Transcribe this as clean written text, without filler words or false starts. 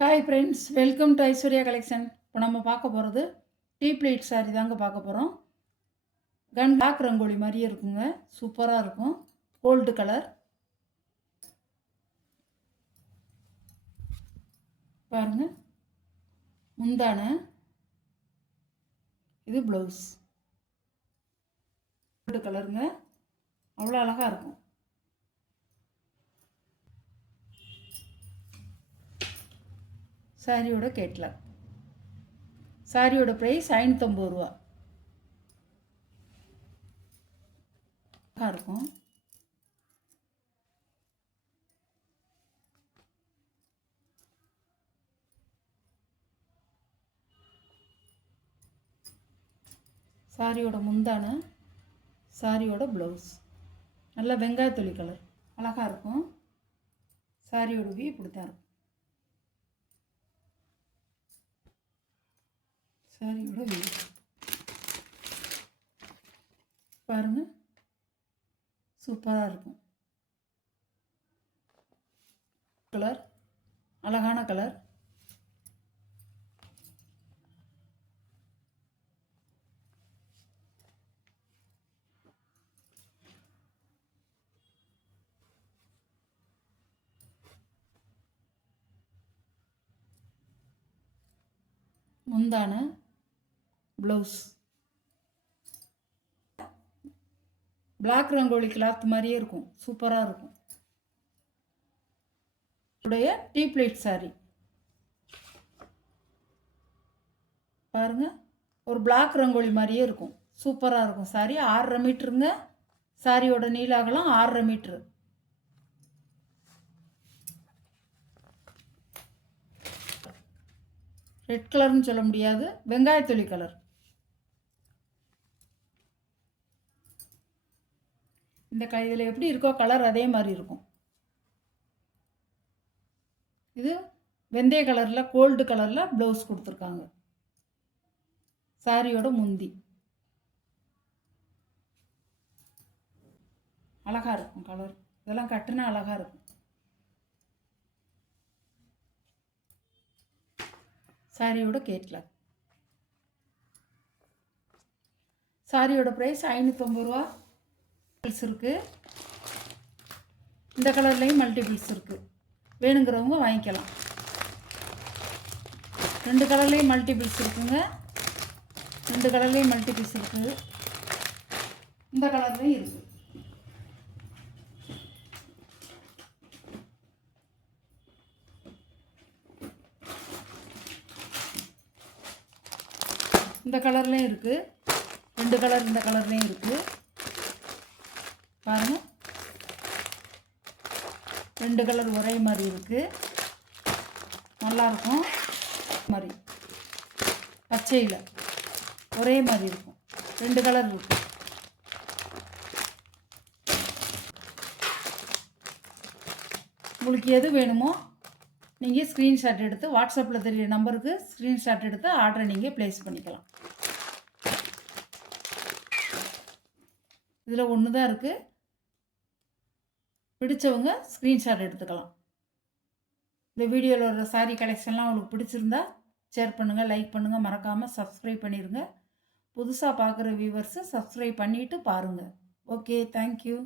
Hi friends, welcome to Aishwarya collection. இப்போ நம்ம பார்க்க போகிறது டீ பிளேட் சாரி தாங்க பார்க்க போகிறோம். கன் பிளாக் ரங்கோலி மாதிரியே இருக்குங்க, சூப்பராக இருக்கும். கோல்டு கலர் பாருங்கள். முந்தான இது ப்ளவுஸ் கோல்டு கலருங்க, அவ்வளோ அழகாக இருக்கும். சாரியோட கேட்லாக். சாரியோட ப்ரைஸ் 550 ரூபா இருக்கும். சாரியோட முந்தான, சாரியோட ப்ளவுஸ் நல்ல வெங்காயத்தொலி கலர், அழகாக இருக்கும். சாரியோட வியூ இப்படி தான் இருக்கும். சாரியோட வியூ பாருங்கள், சூப்பராக இருக்கும். கலர் அழகான கலர். முந்தான ப்ளவுஸ் பிளாக் ரங்கோலி கிளாத் மாதிரியே இருக்கும், சூப்பராக இருக்கும். உடைய டீ பிளேட் சாரி பாருங்க, ஒரு பிளாக் ரங்கோலி மாதிரியே இருக்கும், சூப்பராக இருக்கும். சாரி 6.5 மீட்டருங்க. சாரியோட நீள அகலம் 6.5 மீட்ரு. ரெட் கலர்னு சொல்ல முடியாது, வெங்காயத்தொலி கலர். இந்த இதில் எப்படி இருக்கோ கலர் அதே மாதிரி இருக்கும். இது வெந்தய கலரில் கோல்டு கலரில் ப்ளவுஸ் கொடுத்துருக்காங்க. சாரியோட முந்தி அழகாக இருக்கும் கலர். இதெல்லாம் கட்டுனா அழகாக இருக்கும். சாரியோட கேட்லாக். சாரியோட ப்ரைஸ் 550 ரூபா. இருக்குது, இந்த கலர்லேயும் மல்டிபிள்ஸ் இருக்குது. வேணுங்கிறவங்க வாங்கிக்கலாம். 2 கலர்லேயும் மல்டிபிள்ஸ் இருக்குங்க. 2 கலர்லேயும் மல்டிபிள்ஸ் இருக்குது. இந்த கலர்லேயும் இருக்குது. இந்த கலர்லேயும் இருக்குது. 2 கலர் இந்த கலர்லேயும் இருக்குது. பாருங்கள், 2 கலர் ஒரே மாதிரி இருக்குது, நல்லாயிருக்கும். மாதிரி பச்சையில் ஒரே மாதிரி இருக்கும். 2 கலர் இருக்குது. உங்களுக்கு எது வேணுமோ நீங்கள் ஸ்க்ரீன்ஷாட் எடுத்து வாட்ஸ்அப்பில் தெரியுற நம்பருக்கு ஸ்க்ரீன்ஷாட் எடுத்து ஆர்டரை நீங்கள் ப்ளேஸ் பண்ணிக்கலாம். இதில் ஒன்று தான் இருக்குது, பிடிச்சவங்க ஸ்க்ரீன்ஷாட் எடுத்துக்கலாம். இந்த வீடியோவில் வர சாரீ கலெக்ஷன்லாம் உங்களுக்கு பிடிச்சிருந்தா ஷேர் பண்ணுங்கள், லைக் பண்ணுங்கள், மறக்காமல் சப்ஸ்கிரைப் பண்ணிடுங்க. புதுசாக பார்க்குற வியூவர்ஸு சப்ஸ்கிரைப் பண்ணிவிட்டு பாருங்கள். Okay, thank you.